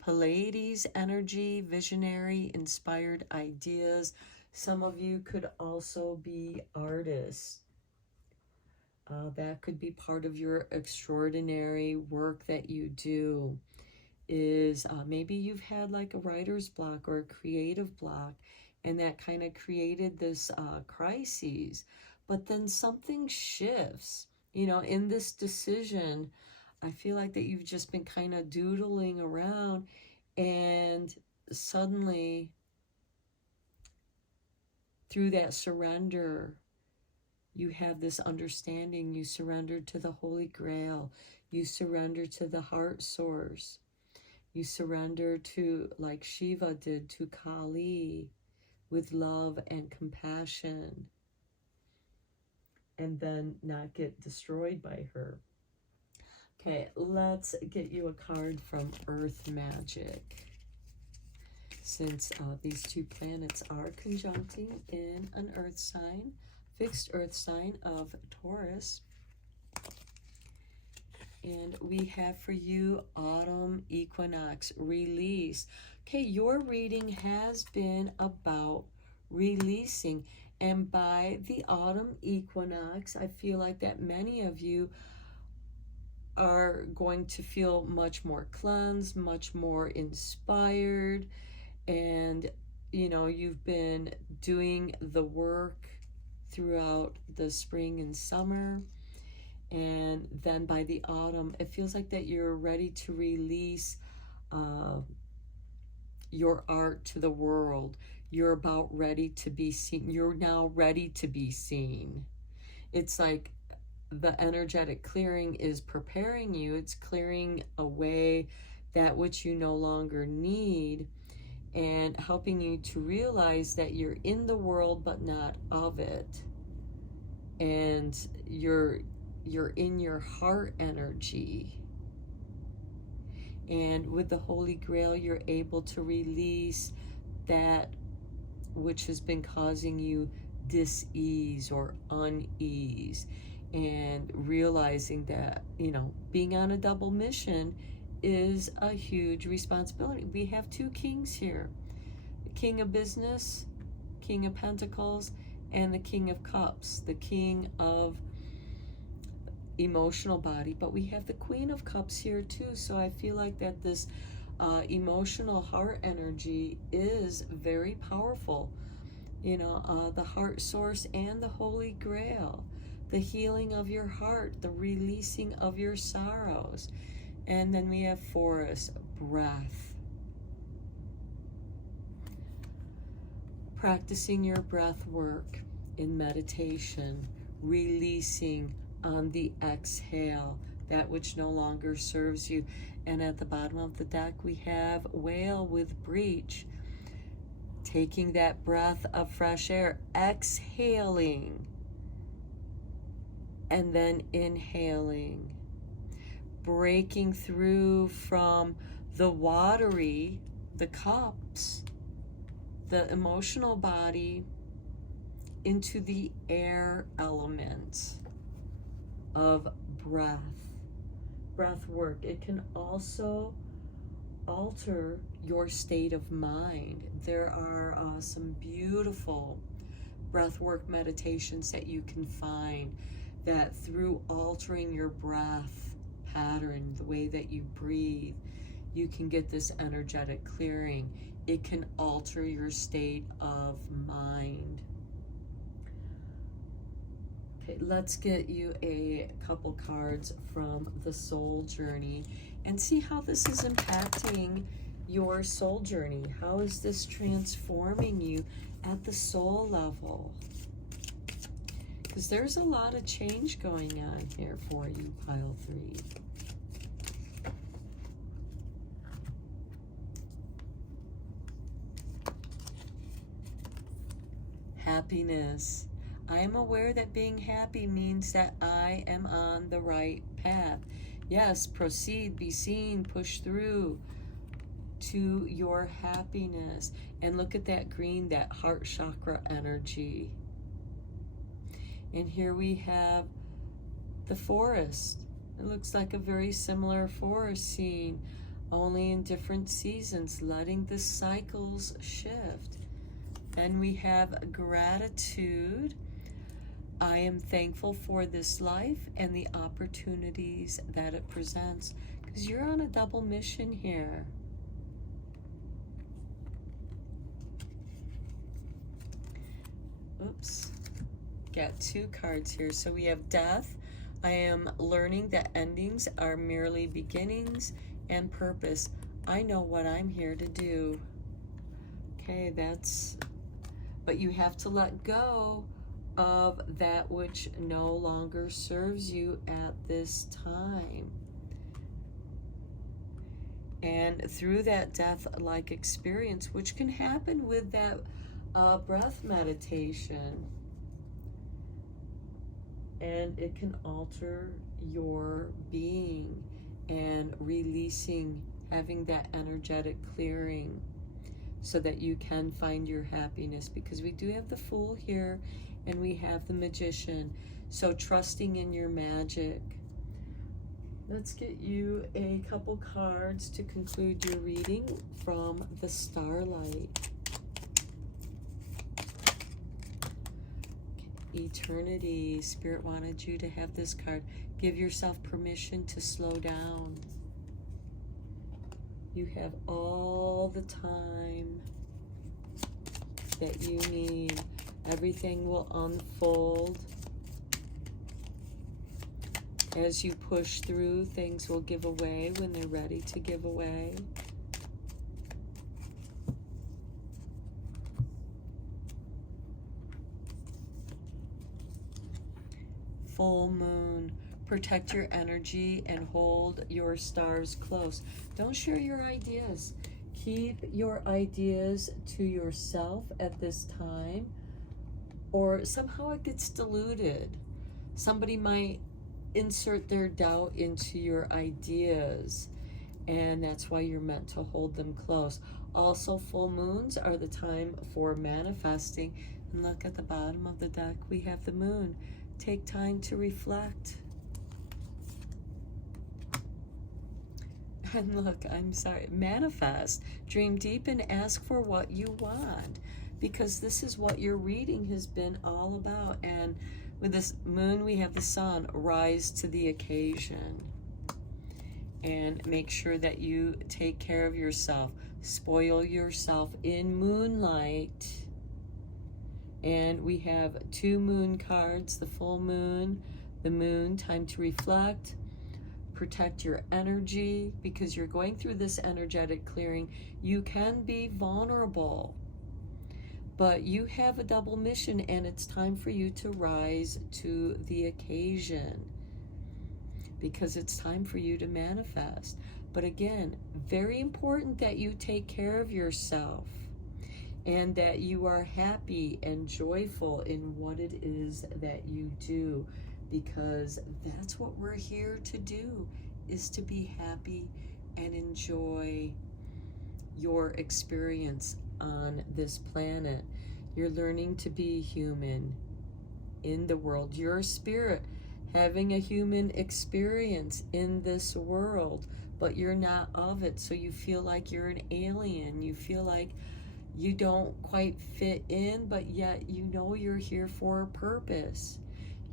Pleiades energy, visionary, inspired ideas. Some of you could also be artists. That could be part of your extraordinary work that you do. Is maybe you've had like a writer's block or a creative block, and that kind of created this crises. But then something shifts, you know, in this decision. I feel like that you've just been kind of doodling around, and suddenly through that surrender, you have this understanding. You surrender to the Holy Grail. You surrender to the heart source. You surrender to, like Shiva did, to Kali with love and compassion, and then not get destroyed by her. Okay, let's get you a card from Earth Magic. Since these two planets are conjuncting in an Earth sign, fixed Earth sign of Taurus. And we have for you autumn equinox, release. Okay, your reading has been about releasing. And by the autumn equinox, I feel like that many of you are going to feel much more cleansed, much more inspired. And, you know, you've been doing the work throughout the spring and summer. And then by the autumn, it feels like that you're ready to release your art to the world. You're about ready to be seen. You're now ready to be seen. It's like the energetic clearing is preparing you. It's clearing away that which you no longer need, and helping you to realize that you're in the world but not of it. And you're in your heart energy. And with the Holy Grail, you're able to release that which has been causing you dis-ease or unease. And realizing that, you know, being on a double mission is a huge responsibility. We have two kings here. The King of Business, King of Pentacles, and the King of Cups, the King of emotional body. But we have the Queen of Cups here too. So I feel like that this emotional heart energy is very powerful. You know, the heart source and the Holy Grail, the healing of your heart, the releasing of your sorrows. And then we have forest, breath. Practicing your breath work in meditation, releasing on the exhale that which no longer serves you. And at the bottom of the deck, we have whale with breach. Taking that breath of fresh air, exhaling, and then inhaling. Breaking through from the watery, the cups, the emotional body, into the air element of breath. Breath work. It can also alter your state of mind. There are some beautiful breathwork meditations that you can find that through altering your breath pattern, the way that you breathe, you can get this energetic clearing. It can alter your state of mind. Okay, let's get you a couple cards from the soul journey and see how this is impacting your soul journey. How is this transforming you at the soul level? Because there's a lot of change going on here for you, pile 3. Happiness. I am aware that being happy means that I am on the right path. Yes, proceed, be seen, push through to your happiness. And look at that green, that heart chakra energy. And here we have the forest. It looks like a very similar forest scene, only in different seasons, letting the cycles shift. Then we have gratitude. I am thankful for this life and the opportunities that it presents, because you're on a double mission here. Oops. Got 2 cards here. So we have death. I am learning that endings are merely beginnings, and purpose. I know what I'm here to do. Okay, but you have to let go of that which no longer serves you at this time. And through that death-like experience, which can happen with that breath meditation, and it can alter your being and releasing, having that energetic clearing so that you can find your happiness, because we do have the Fool here and we have the Magician. So trusting in your magic. Let's get you a couple cards to conclude your reading from the Starlight. Eternity. Spirit wanted you to have this card. Give yourself permission to slow down. You have all the time that you need. Everything will unfold. As you push through, things will give away when they're ready to give away. Full moon. Protect your energy and hold your stars close. Don't share your ideas. Keep your ideas to yourself at this time, or somehow it gets diluted. Somebody might insert their doubt into your ideas, and that's why you're meant to hold them close. Also, full moons are the time for manifesting. And look at the bottom of the deck, we have the moon. Take time to reflect. And look, I'm sorry, manifest. Dream deep and ask for what you want, because this is what your reading has been all about. And with this moon, we have the sun. Rise to the occasion. And make sure that you take care of yourself. Spoil yourself in moonlight. And we have 2 moon cards, the full moon, the moon, time to reflect. Protect your energy, because you're going through this energetic clearing. You can be vulnerable, but you have a double mission, and it's time for you to rise to the occasion, because it's time for you to manifest. But again, very important that you take care of yourself and that you are happy and joyful in what it is that you do, because that's what we're here to do, is to be happy and enjoy your experience on this planet. You're learning to be human in the world. You're a spirit having a human experience in this world, but you're not of it, so you feel like you're an alien. You feel like you don't quite fit in, but yet you know you're here for a purpose.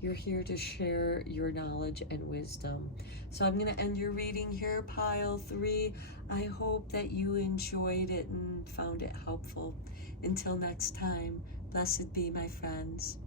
You're here to share your knowledge and wisdom. So I'm going to end your reading here, pile 3. I hope that you enjoyed it and found it helpful. Until next time, blessed be, my friends.